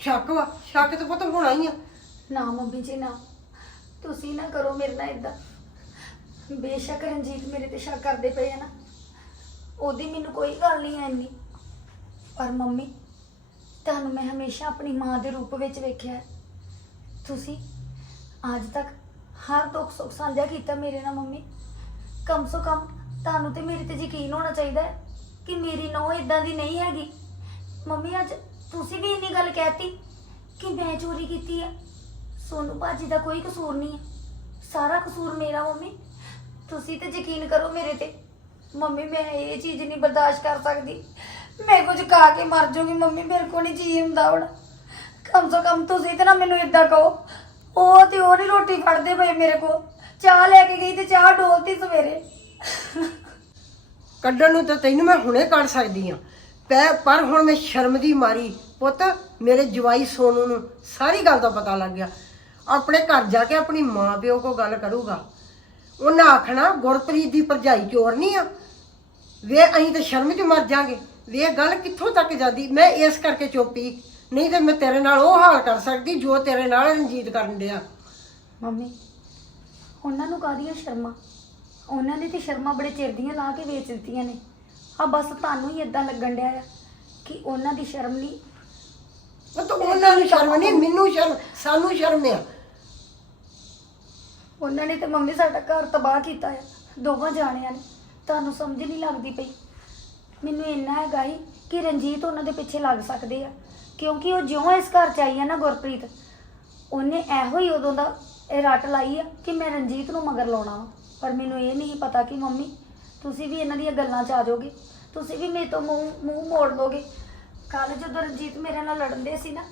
ਸ਼ੱਕ ਵਾ? ਸ਼ੱਕ ਤੇ ਪੁੱਤ ਹੋਣਾ ਹੀ ਆ। ਨਾ ਮੰਮੀ ਜੀ, ਨਾ। ਤੁਸੀਂ ਨਾ ਕਰੋ ਮੇਰੇ ਨਾਲ ਇਦਾਂ ਬੇਸ਼ੱਕ ਰਣਜੀਤ ਮੇਰੇ ਤੇ ਸ਼ੱਕ ਕਰਦੇ ਪਏ ਆ ਨਾ। ਉਹਦੀ ਮੈਨੂੰ ਕੋਈ ਗੱਲ ਨਹੀਂ ਐ ਇੰਨੀ। ਪਰ ਮੰਮੀ, ਤੁਹਾਨੂੰ ਮੈਂ ਹਮੇਸ਼ਾ ਆਪਣੀ ਮਾਂ ਦੇ ਰੂਪ ਵਿੱਚ ਵੇਖਿਆ ਹੈ। ਤੁਸੀਂ ਅੱਜ ਤੱਕ ਹਰ ਦੁੱਖ ਸੁੱਖ ਸਾਂਝਾ ਕੀਤਾ ਮੇਰੇ ਨਾਲ ਮੰਮੀ। ਕਮ ਸੋ ਕਮ ਤੁਹਾਨੂੰ ਤੇ ਮੇਰੇ ਤੇ ਯਕੀਨ ਹੋਣਾ ਚਾਹੀਦਾ ਹੈ ਕਿ ਮੇਰੀ ਨੌ ਇਦਾਂ ਦੀ ਨਹੀਂ ਹੈਗੀ। ਮੰਮੀ, ਅੱਜ ਤੁਸੀਂ ਵੀ ਇੰਨੀ ਗੱਲ ਕਹਿਤੀ ਕਿ ਮੈਂ ਚੋਰੀ ਕੀਤੀ ਆ। ਸੋਨੂ ਭਾਜੀ ਦਾ ਕੋਈ ਕਸੂਰ ਨਹੀਂ ਹੈ ਸਾਰਾ ਕਸੂਰ ਮੇਰਾ, ਮੰਮੀ। ਤੁਸੀਂ ਤੇ ਯਕੀਨ ਕਰੋ ਮੇਰੇ ਤੇ। ਮੰਮੀ, ਮੈਂ ਇਹ ਚੀਜ਼ ਨਹੀਂ ਬਰਦਾਸ਼ਤ ਕਰ ਸਕਦੀ। ਮੈਂ ਕੁਝ ਖਾ ਕੇ ਮਰ ਜਾਊਂਗੀ, ਮੰਮੀ, ਮੇਰੇ ਕੋਲ ਨਹੀਂ ਜੀ ਹੁੰਦਾ ਹੁਣ। ਕਮ ਸੋ ਕਮ ਤੁਸੀਂ ਤੇ ਨਾ ਮੈਨੂੰ ਇਦਾਂ ਕਹੋ। ਉਹ ਤੇ ਉਹ ਨਹੀਂ ਰੋਟੀ ਫੜਦੇ ਪਏ ਮੇਰੇ ਕੋਲ। ਚਾਹ ਲੈ ਕੇ ਗਈ ਤੇ ਚਾਹ ਡੋਲਤੀ ਸਵੇਰੇ। ਕੱਢਣ ਨੂੰ ਤਾਂ ਤੈਨੂੰ ਮੈਂ ਹੁਣੇ ਕੱਢ ਸਕਦੀ ਆ ਪਰ ਹੁਣ ਮੈਂ ਸ਼ਰਮ ਦੀ ਮਾਰੀ। ਪੁੱਤ, ਮੇਰੇ ਜਵਾਈ ਸੋਨੂ ਨੂੰ ਸਾਰੀ ਗੱਲ ਦਾ ਪਤਾ ਲੱਗ ਗਿਆ। ਆਪਣੇ ਘਰ ਜਾ ਕੇ ਆਪਣੀ ਮਾਂ ਪਿਓ ਕੋ ਗੱਲ ਕਰੂਗਾ। ਉਹਨਾਂ ਆਖਣਾ, ਗੁਰਪ੍ਰੀਤ ਦੀ ਭਰਜਾਈ ਚੋਰ ਨਹੀਂ ਆ। ਵੇ, ਅਸੀਂ ਤਾਂ ਸ਼ਰਮ 'ਚ ਮਰ ਜਾਾਂਗੇ। ਵੇ ਗੱਲ ਕਿੱਥੋਂ ਤੱਕ ਜਾਂਦੀ? ਮੈਂ ਇਸ ਕਰਕੇ ਚੁੱਪੀ। ਨਹੀਂ ਤੇ ਮੈਂ ਤੇਰੇ ਨਾਲ ਉਹ ਹਾਲ ਕਰ ਸਕਦੀ ਜੋ ਤੇਰੇ ਨਾਲ ਰਣਜੀਤ ਕਰਨ ਡਿਆ। ਮੰਮੀ, ਉਹਨਾਂ ਨੂੰ ਕਾਹਦੀਆਂ ਸ਼ਰਮਾ? ਉਹਨਾਂ ਨੇ ਤੇ ਸ਼ਰਮਾ ਬੜੇ ਚਿਰ ਦੀਆਂ ਲਾ ਕੇ ਵੇਚ ਦਿੱਤੀਆਂ ਨੇ। ਆ ਬਸ ਤੁਹਾਨੂੰ ਹੀ ਇਦਾਂ ਲੱਗਣ ਡਿਆ ਆ ਕਿ ਉਹਨਾਂ ਦੀ ਸ਼ਰਮ ਨਹੀਂ। ਉਹ ਤਾਂ ਉਹਨਾਂ ਨੂੰ ਸ਼ਰਮ ਨਹੀਂ ਮੈਨੂੰ ਸ਼ਰਮ ਸਾਨੂੰ ਸ਼ਰਮ ਆ। ਉਹਨਾਂ ਨੇ ਤੇ ਮੰਮੀ ਸਾਡਾ ਘਰ ਤਬਾਹ ਕੀਤਾ ਆ ਦੋਵਾਂ ਜਾਣਿਆਂ ਨੇ। ਤੁਹਾਨੂੰ ਸਮਝ ਨਹੀਂ ਲੱਗਦੀ ਪਈ। ਮੈਨੂੰ ਇੰਨਾ ਹੈਗਾ ਹੀ ਕਿ ਰਣਜੀਤ ਉਹਨਾਂ ਦੇ ਪਿੱਛੇ ਲੱਗ ਸਕਦੇ ਆ। ਕਿਉਂਕਿ ਉਹ ਜਿਉਂ ਇਸ ਘਰ ਚ ਆਈ ਆ ਨਾ ਗੁਰਪ੍ਰੀਤ ਉਹਨੇ ਇਹੋ ਹੀ ਉਦੋਂ ਦਾ ਇਹ ਰੱਟ ਲਾਈ ਆ ਕਿ ਮੈਂ ਰਣਜੀਤ ਨੂੰ ਮਗਰ ਲਾਉਣਾ ਵਾ। ਪਰ ਮੈਨੂੰ ਇਹ ਨਹੀਂ ਪਤਾ ਕਿ ਮੰਮੀ, ਤੁਸੀਂ ਵੀ ਇਹਨਾਂ ਦੀਆਂ ਗੱਲਾਂ 'ਚ ਆ ਜਾਓਗੇ। ਤੁਸੀਂ ਵੀ ਮੇਰੇ ਤੋਂ ਮੂੰਹ ਮੂੰਹ ਮੋੜ ਦੋਗੇ ਕੱਲ ਜਦੋਂ ਰਣਜੀਤ ਮੇਰੇ ਨਾਲ ਲੜਨਦੇ ਸੀ ਨਾ,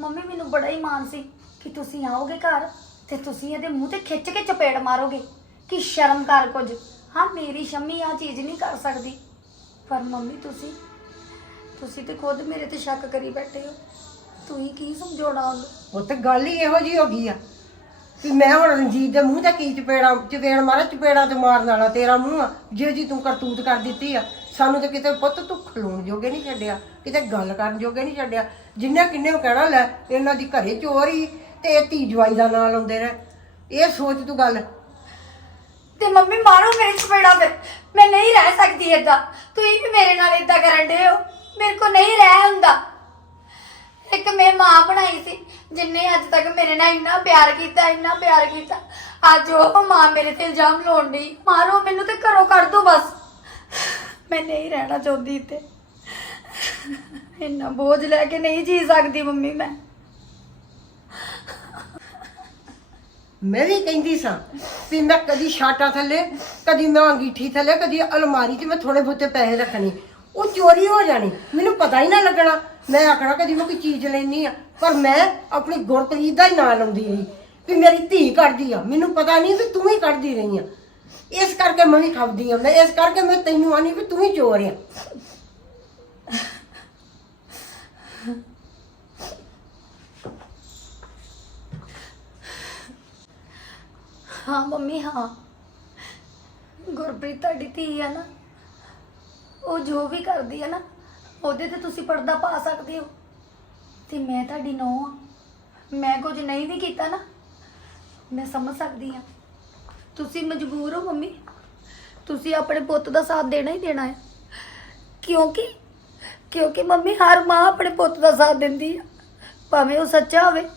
ਮੰਮੀ ਮੈਨੂੰ ਬੜਾ ਹੀ ਮਾਣ ਸੀ ਕਿ ਤੁਸੀਂ ਆਓਗੇ ਘਰ ਤੇ ਤੁਸੀਂ ਇਹਦੇ ਮੂੰਹ ਤੇ ਖਿੱਚ ਕੇ ਚਪੇੜ ਮਾਰੋਗੇ ਕਿ ਸ਼ਰਮ ਕਰ ਕੁਝ। ਹਾਂ, ਮੇਰੀ ਸ਼ੰਮੀ ਆ ਚੀਜ਼ ਨਹੀਂ ਕਰ ਸਕਦੀ। ਪਰ ਮੰਮੀ, ਤੁਸੀਂ ਤੁਸੀਂ ਤੇ ਖੁਦ ਮੇਰੇ ਤੇ ਸ਼ੱਕ ਕਰੀ ਬੈਠੇ ਹੋ। ਤੁਸੀਂ ਕੀ ਸਮਝਾਉਣਾ ਉਹਨੂੰ? ਉਹ ਤੇ ਗੱਲ ਹੀ ਇਹੋ ਜੀ ਹੋ ਗਈ ਆ। ਕਿ ਮੈਂ ਹੁਣ ਰਣਜੀਤ ਦੇ ਮੂੰਹ ਤੇ ਕੀ ਚਪੇੜਾ, ਚਪੇੜ ਮਾਰਾ, ਚਪੇੜਾ ਤੇ ਮਾਰਨ ਵਾਲਾ ਤੇਰਾ ਮੂੰਹ ਆ। ਜੇ ਜੀ ਤੂੰ ਕਰਤੂਤ ਕਰ ਦਿੱਤੀ ਆ, ਸਾਨੂੰ ਤੇ ਕਿਤੇ ਪੁੱਤ ਤੂੰ ਖਲੋਣ ਜੋਗੇ ਨਹੀਂ ਛੱਡਿਆ, ਕਿਤੇ ਗੱਲ ਕਰਨ ਜੋਗੇ ਨਹੀਂ ਛੱਡਿਆ। ਜਿੰਨੇ ਕਿੰਨੇ ਉਹ ਕਹਿਣਾ, ਲੈ, ਇਹਨਾਂ ਦੀ ਘਰੇ ਚੋਰੀ ਤੇ ਇਹ ਧੀ ਜਵਾਈ ਦਾ ਨਾਂ ਲਾਉਂਦੇ ਨੇ ਇਹ ਸੋਚ ਤੂੰ ਗੱਲ। ਤੇ ਮੰਮੀ, ਮਾਰੋ ਮੇਰੇ ਚਪੇੜਾ ਫਿਰ। ਮੈਂ ਨਹੀਂ ਰਹਿ ਸਕਦੀ ਏਦਾਂ। ਤੁਸੀਂ ਵੀ ਮੇਰੇ ਨਾਲ ਏਦਾਂ ਕਰਨ ਦੇ ਹੋ। ਮੇਰੇ ਕੋ ਨਹੀਂ ਰਹਿ ਹੁੰਦਾ। ਇੱਕ ਮੈਂ ਮਾਂ ਬਣਾਈ ਸੀ, ਜਿੰਨੇ ਅੱਜ ਤੱਕ ਮੇਰੇ ਨਾਲ ਇੰਨਾ ਪਿਆਰ ਕੀਤਾ, ਇੰਨਾ ਪਿਆਰ ਕੀਤਾ, ਅੱਜ ਉਹ ਮਾਂ ਮੇਰੇ ਤੇ ਇਲਜ਼ਾਮ ਲਾਉਣ ਡਈ। ਮਾਰੋ, ਮੈਨੂੰ ਤੇ ਘਰੋਂ ਕੱਢ ਦੋ ਬਸ। ਮੈਂ ਨਹੀਂ ਰਹਿਣਾ ਚਾਹੁੰਦੀ ਇੱਥੇ। ਇੰਨਾ ਬੋਝ ਲੈ ਕੇ ਨਹੀਂ ਜੀ ਸਕਦੀ ਮੰਮੀ ਮੈਂ। ਮੈਂ ਵੀ ਕਹਿੰਦੀ ਸਾਂ ਵੀ ਮੈਂ ਕਦੀ ਛਾਟਾ ਥੱਲੇ, ਕਦੀ ਮੈਂ ਅੰਗੀਠੀ ਥੱਲੇ, ਕਦੀ ਅਲਮਾਰੀ 'ਚ ਮੈਂ ਥੋੜੇ ਬਹੁਤੇ ਪੈਸੇ ਰੱਖਣੇ। ਉਹ ਚੋਰੀ ਹੋ ਜਾਣੀ, ਮੈਨੂੰ ਪਤਾ ਹੀ ਨਾ ਲੱਗਣਾ। ਮੈਂ ਆਖਣਾ ਕਦੀ ਮੈਂ ਕੋਈ ਚੀਜ਼ ਲੈਣੀ ਆ, ਪਰ ਮੈਂ ਆਪਣੀ ਗੁਰਪ੍ਰੀਤ ਦਾ ਹੀ ਨਾਂ ਲਾਉਂਦੀ ਰਹੀ ਵੀ ਮੇਰੀ ਧੀ ਕੱਢਦੀ ਆ। ਮੈਨੂੰ ਪਤਾ ਨਹੀਂ ਵੀ ਤੂੰ ਹੀ ਕੱਢਦੀ ਰਹੀ ਆ। ਇਸ ਕਰਕੇ ਮੈਂ ਵੀ ਖਪਦੀ ਆ। ਮੈਂ ਇਸ ਕਰਕੇ ਮੈਂ ਤੈਨੂੰ ਆਨੀ ਵੀ ਤੂੰ ਹੀ ਚੋਰ ਆ। ਹਾਂ, ਮੰਮੀ, ਹਾਂ। ਗੁਰਪ੍ਰੀਤ ਤੁਹਾਡੀ ਧੀ ਆ ਨਾ। ਉਹ ਜੋ ਵੀ ਕਰਦੀ ਆ ਨਾ ਉਹਦੇ ਤੇ ਤੁਸੀਂ ਪਰਦਾ ਪਾ ਸਕਦੇ ਹੋ। ਤੇ ਮੈਂ ਤੁਹਾਡੀ ਨੂੰਹ ਆ। ਮੈਂ ਕੁਝ ਨਹੀਂ ਵੀ ਕੀਤਾ ਨਾ, ਮੈਂ ਸਮਝ ਸਕਦੀ ਆ ਤੁਸੀਂ ਮਜਬੂਰ ਹੋ ਮੰਮੀ। ਤੁਸੀਂ ਆਪਣੇ ਪੁੱਤ ਦਾ ਸਾਥ ਦੇਣਾ ਹੀ ਦੇਣਾ ਹੈ। ਕਿਉਂਕਿ ਕਿਉਂਕਿ ਮੰਮੀ ਹਰ ਮਾਂ ਆਪਣੇ ਪੁੱਤ ਦਾ ਸਾਥ ਦਿੰਦੀ ਆ। ਭਾਵੇਂ ਉਹ ਸੱਚਾ ਹੋਵੇ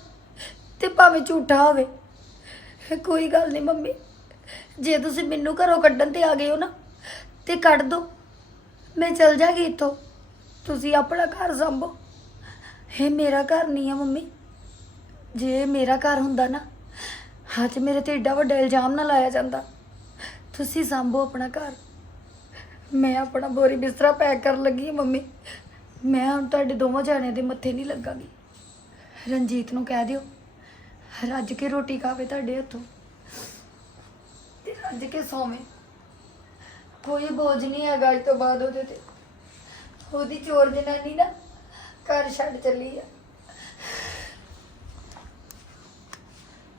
ਤੇ ਭਾਵੇਂ ਝੂਠਾ ਹੋਵੇ। ਕੋਈ ਗੱਲ ਨਹੀਂ ਮੰਮੀ। ਜੇ ਤੁਸੀਂ ਮੈਨੂੰ ਘਰੋਂ ਕੱਢਣ ਤੇ ਆ ਗਏ ਹੋ ਨਾ, ਤੇ ਕੱਢ ਦੋ। ਮੈਂ ਚਲ ਜਾਗੀ ਇੱਥੋਂ। ਤੁਸੀਂ ਆਪਣਾ ਘਰ ਸੰਭੋ। ਇਹ ਮੇਰਾ ਘਰ ਨਹੀਂ ਆ ਮੰਮੀ। ਜੇ ਇਹ ਮੇਰਾ ਘਰ ਹੁੰਦਾ ਨਾ ਅੱਜ ਮੇਰੇ ਤੇ ਏਡਾ ਵੱਡਾ ਇਲਜ਼ਾਮ ਨਾ ਲਾਇਆ ਜਾਂਦਾ। ਤੁਸੀਂ ਸੰਭੋ ਆਪਣਾ ਘਰ। ਮੈਂ ਆਪਣਾ ਬੋਰੀ ਬਿਸਤਰਾ ਪੈਕ ਕਰਨ ਲੱਗੀ ਹਾਂ ਮੰਮੀ। ਮੈਂ ਹੁਣ ਤੁਹਾਡੇ ਦੋਵਾਂ ਜਾਣਿਆਂ ਦੇ ਮੱਥੇ ਨਹੀਂ ਲੱਗਾਂਗੀ। ਰਣਜੀਤ ਨੂੰ ਕਹਿ ਦਿਓ, ਰੱਜ ਕੇ ਰੋਟੀ ਖਾਵੇ ਤੁਹਾਡੇ ਹੱਥੋਂ। ਤੇ ਰੱਜ ਕੇ ਸੋਵੇ। ਕੋਈ ਬੋਝ ਨਹੀਂ ਹੈਗਾ ਅੱਜ ਤੋਂ ਬਾਅਦ ਉਹਦੇ ਤੇ। ਉਹਦੀ ਚੋਰ ਜਨਾਨੀ ਨਾ ਘਰ ਛੱਡ ਚੱਲੀ ਆ।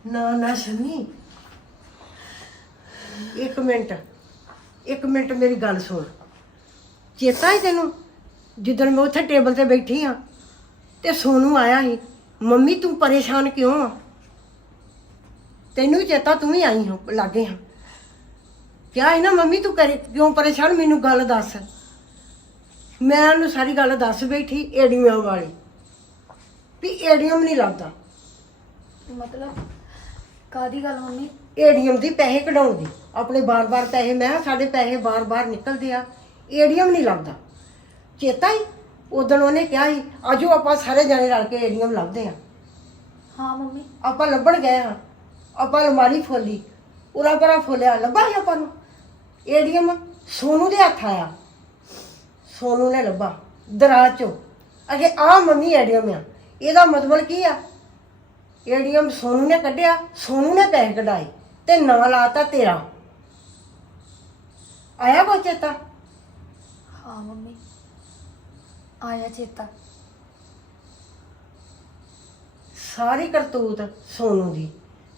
ਨਾ ਨਾ ਸ਼ਮੀ ਇੱਕ ਮਿੰਟ ਇੱਕ ਮਿੰਟ ਮੇਰੀ ਗੱਲ ਸੁਣ। ਚੇਤਾ ਹੈ ਤੈਨੂੰ, ਜਿੱਦਣ ਮੈਂ ਉੱਥੇ ਟੇਬਲ ਤੇ ਬੈਠੀ ਆ ਤੇ ਸੋਨੂੰ ਆਇਆ ਸੀ, ਮੰਮੀ, ਤੂੰ ਪਰੇਸ਼ਾਨ ਕਿਉਂ ਆ? ਤੈਨੂੰ ਵੀ ਚੇਤਾ, ਤੂੰ ਵੀ ਆਈ ਹੋ, ਲਾਗੇ ਹਾਂ ਕਿਹਾ ਹੈ ਨਾ, ਮੰਮੀ, ਤੂੰ ਕਰੇ, ਕਿਉਂ ਪਰੇਸ਼ਾਨ? ਮੈਨੂੰ ਗੱਲ ਦੱਸ। ਮੈਂ ਉਹਨੂੰ ਸਾਰੀ ਗੱਲ ਦੱਸ ਬੈਠੀ ਏਡੀਆਂ ਵਾਲੀ ਵੀ ਏਡੀਅਮ ਨਹੀਂ ਲੱਭਦਾ। ਮਤਲਬ ਕਾਦੀ ਗੱਲ ਮੰਮੀ? ਏਡੀਐਮ ਦੀ ਪੈਸੇ ਕਢਾਉਣ ਦੀ। ਆਪਣੇ ਬਾਰ-ਬਾਰ ਪੈਸੇ ਮੈਂ ਕਿਹਾ ਸਾਡੇ ਪੈਸੇ ਬਾਰ-ਬਾਰ ਨਿਕਲਦੇ ਆ ਏਡੀਐਮ ਨਹੀਂ ਲੱਭਦਾ। ਚੇਤਾ ਹੀ ਉਦੋਂ ਉਹਨੇ ਕਿਹਾ ਸੀ ਆਜੋ ਆਪਾਂ ਸਾਰੇ ਜਣੇ ਰਲ ਕੇ ਏਡੀਐਮ ਲੱਭਦੇ ਆ। ਹਾਂ ਮੰਮੀ। ਆਪਾਂ ਲੱਭਣ ਗਏ ਹਾਂ ਆਪਾਂ ਅਲਮਾਰੀ ਫੋਲੀ ਉਰਾ ਪਰਾ ਫੋਲਿਆ ਲੱਭਾ ਹੀ ਆਪਾਂ ਨੂੰ? ਏਡੀਐਮ ਸੋਨੂ ਦੇ ਹੱਥ ਆਇਆ। ਸੋਨੂ ਨੇ ਲੱਭਾ ਦਰਾਜ ਚੋਂ। ਅਗੇ ਆ ਮੰਮੀ ਏਡੀਐਮ ਆ। ਇਹਦਾ ਮਤਲਬ ਕੀ ਆ? ਏਡੀਐਮ ਸੋਨੂ ਨੇ ਕੱਢਿਆ ਸੋਨੂ ਨੇ ਪੈਸੇ ਕਢਾਏ ਤੇ ਨਾਂ ਲਾਤਾ ਤੇਰਾ। ਆਇਆ ਕੋ ਚੇਤਾ? ਹਾਂ ਮੰਮੀ ਆਇਆ ਚੇਤਾ। ਸਾਰੀ ਕਰਤੂਤ ਸੋਨੂ ਦੀ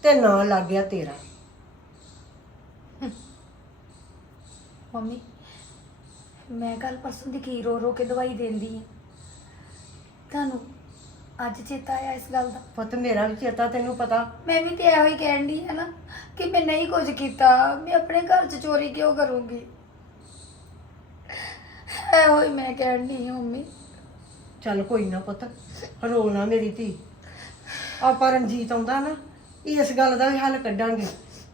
ਤੇ ਨਾਂ ਲੱਗ ਗਿਆ ਤੇਰਾ। ਮੰਮੀ ਮੈਂ ਕੱਲ ਪਰਸੋਂ ਦੀ ਕੀ ਰੋ ਰੋ ਕੇ ਦਵਾਈ ਦਿੰਦੀ ਆ। ਤੁਹਾਨੂੰ ਅੱਜ ਚੇਤਾ ਆਇਆ ਇਸ ਗੱਲ ਦਾ? ਪੁੱਤ ਮੇਰਾ ਵੀ ਚੇਤਾ ਤੈਨੂੰ ਪਤਾ। ਮੈਂ ਵੀ ਤੇ ਇਹੋ ਹੀ ਕਹਿਣ ਦੀ ਹੈ ਨਾ ਕਿ ਮੈਂ ਨਹੀਂ ਕੁਝ ਕੀਤਾ। ਮੈਂ ਆਪਣੇ ਘਰ 'ਚ ਚੋਰੀ ਕਿਉਂ ਕਰੂੰਗੀ? ਇਹੋ ਹੀ ਮੈਂ ਕਹਿਣ ਦੀ ਹਾਂ ਮੰਮੀ। ਚੱਲ ਕੋਈ ਨਾ ਪੁੱਤ ਰੋ ਨਾ ਮੇਰੀ ਧੀ। ਆਪਾਂ ਰਣਜੀਤ ਆਉਂਦਾ ਨਾ ਇਸ ਗੱਲ ਦਾ ਵੀ ਹੱਲ ਕੱਢਾਂਗੇ।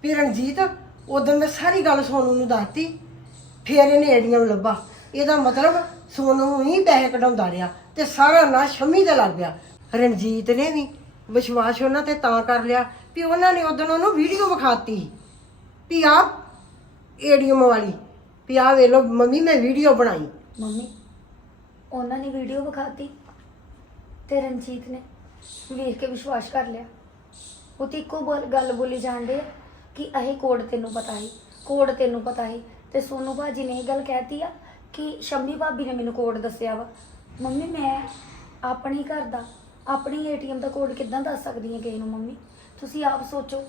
ਵੀ ਰਣਜੀਤ ਉਦੋਂ ਮੈਂ ਸਾਰੀ ਗੱਲ ਸੋਨੂ ਨੂੰ ਦੱਸਤੀ ਫੇਰ ਇਹਨੇ ਏਡੀਐਮ ਲੱਭਾ। ਇਹਦਾ ਮਤਲਬ ਸੋਨੂੰ ਹੀ ਪੈਸੇ ਕਢਾਉਂਦਾ ਰਿਹਾ ਤੇ ਸਾਰਾ ਨਾ ਸ਼ਮੀ ਦਾ ਲੱਗ ਗਿਆ ਰਣਜੀਤ ਨੇ ਵੀ ਵਿਸ਼ਵਾਸ ਉਹਨਾਂ ਤੇ ਤਾਂ ਕਰ ਲਿਆ ਵੀ ਉਹਨਾਂ ਨੇ ਉਦੋਂ ਉਹਨੂੰ ਵੀਡੀਓ ਵਿਖਾਤੀ ਵੀ ਆ ਏਡੀਐਮ ਵਾਲੀ, ਵੀ ਆ ਵੇਖ ਲਓ, ਮੰਮੀ ਮੈਂ ਵੀਡੀਓ ਬਣਾਈ। ਮੰਮੀ, ਉਹਨਾਂ ਨੇ ਵੀਡੀਓ ਵਿਖਾਤੀ ਤੇ ਰਣਜੀਤ ਨੇ ਵੇਖ ਕੇ ਵਿਸ਼ਵਾਸ ਕਰ ਲਿਆ। ਉਹ ਤੇ ਇੱਕੋ ਬੋਲ- ਗੱਲ ਬੋਲੀ ਜਾਂਦੇ ਕਿ ਇਹ ਕੋਡ ਤੈਨੂੰ ਪਤਾ ਹੈ ਕੋਡ ਤੈਨੂੰ ਪਤਾ ਹੈ ਤੇ ਸੋਨੂ ਭਾਜੀ ਨੇ ਇਹ ਗੱਲ ਕਹਿਤੀ ਆ ਕਿ ਸ਼ੰਮੀ ਭਾਬੀ ਨੇ ਮੈਨੂੰ ਕੋਡ ਦੱਸਿਆ ਵਾ। ਮੰਮੀ ਮੈਂ ਆਪਣੀ ਘਰ ਦਾ ਆਪਣੀ ਏਟੀਐਮ ਦਾ ਕੋਡ ਕਿੱਦਾਂ ਦੱਸ ਸਕਦੀ ਹਾਂ ਕਿਸੇ ਨੂੰ ਮੰਮੀ? ਤੁਸੀਂ ਆਪ ਸੋਚੋ।